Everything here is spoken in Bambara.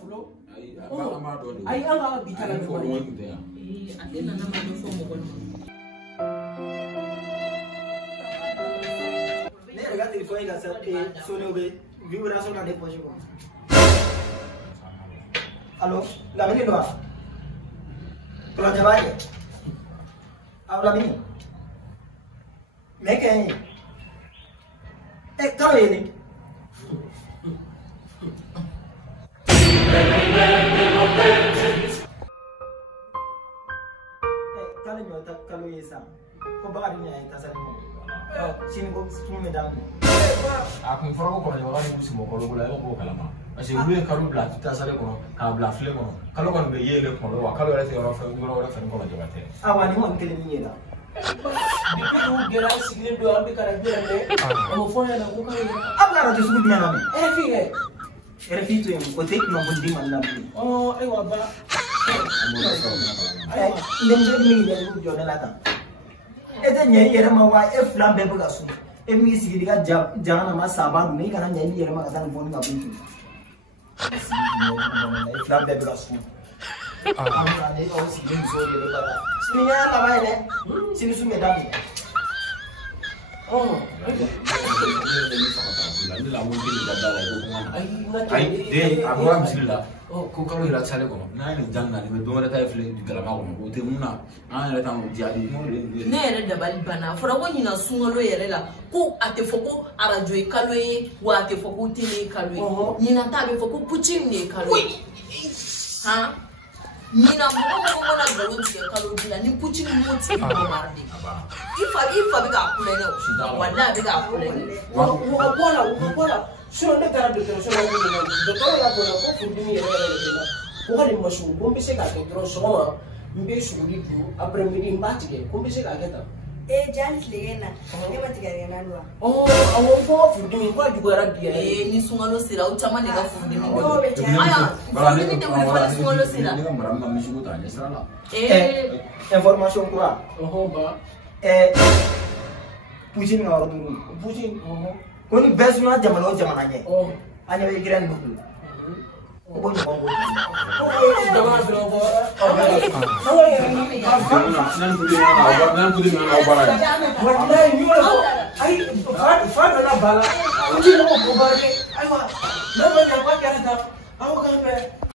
fulo ay anga bitala fo mo nte ya ate nana ma do fo mo ko ne rega telefone ga sa sone obe vibration na déposer ko allo la mini lo kalau jawab apa la mini meke kalau ini kalau nyota kalau yesa ko ba adinya ay tasal mo sini ko sumi dam akun foro ko ko wani musi mo ko lo la ko kalama parce que lui kalu bla ta sale ko ka bla fle ko kalo ko be yele ko lo kalo rete ro fa ngoro ro fa ko jabate awani mo kele ni yeda bibi lu gera sigine do ambe kara gera ne mo fo na ko ka abla ra jesu biya na fi refito yam ko tek no bundi man na oh ay wa ba ndem je mi ne lu jona la ta ete nye yere ma wa e flam be buga su e mi sigi diga jana ma saban mi kana nye yere ma katan fon ga buntu e flam be buga su ah ne o sigi ni so yere ba sini ya la ba ne sini su me da mi oh ni la mo ki da da la ko ay de agora bismillah ko kalo ira sale ko na ni janna ni be do mara tay fle galama ko o te muna an yɛrɛ tan jadi mo ne yɛrɛ dabali bana fɔra ko ɲina sunkalo yɛrɛ la ko a tɛ fɔ ko arajo ye kalo ye wa a tɛ fɔ ko tele ye kalo ye ɲina ta bɛ fɔ ko pucin de ye kalo ye han ɲina mɔgɔ mɔgɔ mana nkalon tigɛ kalo dilan ni pucin mo tigɛ mɔgɔ de i fa bɛ k'a kulonkɛ o walahi a bɛ k'a kulonkɛ wo ko la so ne taara dɔgɔtɔrɔso la min na dɔgɔtɔrɔ y'a fɔ ko furudimi yɛrɛ de la ko hali masu ko n bɛ se k'a kɛ dɔrɔn sɔgɔma n bɛ suguri dun après midi n b'a tigɛ ko n bɛ se k'a kɛ tan jali tileke na ne ma tigɛ na lo awɔ fɔ furudimi ko a juguyara bi yɛrɛ ni sunkalo sera o caman de ka furudimi bɛ caya aya furudimi tɛ wuli fɔ ni sunkalo sera ni ka mara ma misigo ta ɲɛ sira la information kura ba pucin na orang dulu pucin ko ni besu na jamana o jamana nye anya be giran dulu ko bo nyong bo jamana dulu ko nan pudi na bara wallahi ni wala ay fa na bala ni ko ko barke aywa na ba ya ba kana ta aw ka be